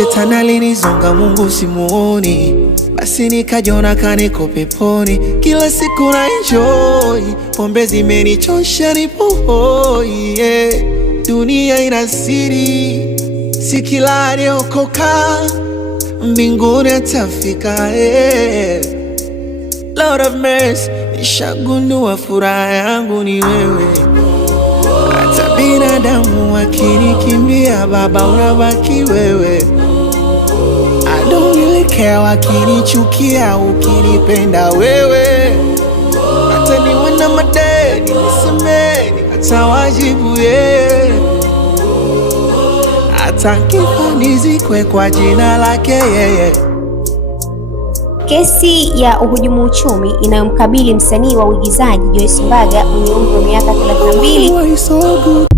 Shetani alinizonga, Mungu simuoni, basi nikajiona kaniko peponi. Kila siku na enjoy, pombe zimenichosha, nipo hoi, yeah. Dunia ina siri, si kila aliokoka mbinguni atafika, yeah. Lord of mercy, nishagundua furaha yangu ni wewe. Hata binadamu wakinikimbia, Baba unabaki wewe. I don't really care wakinichukia, ukinipenda wewe. Hata niwe na madeni nisemeni, hata wajibu yeye. Hata kifa nizikwe kwa jina lake yeye. Kesi ya uhujumu uchumi inayomkabili msanii wa uigizaji Joyce Mbaga mwenye umri wa miaka 32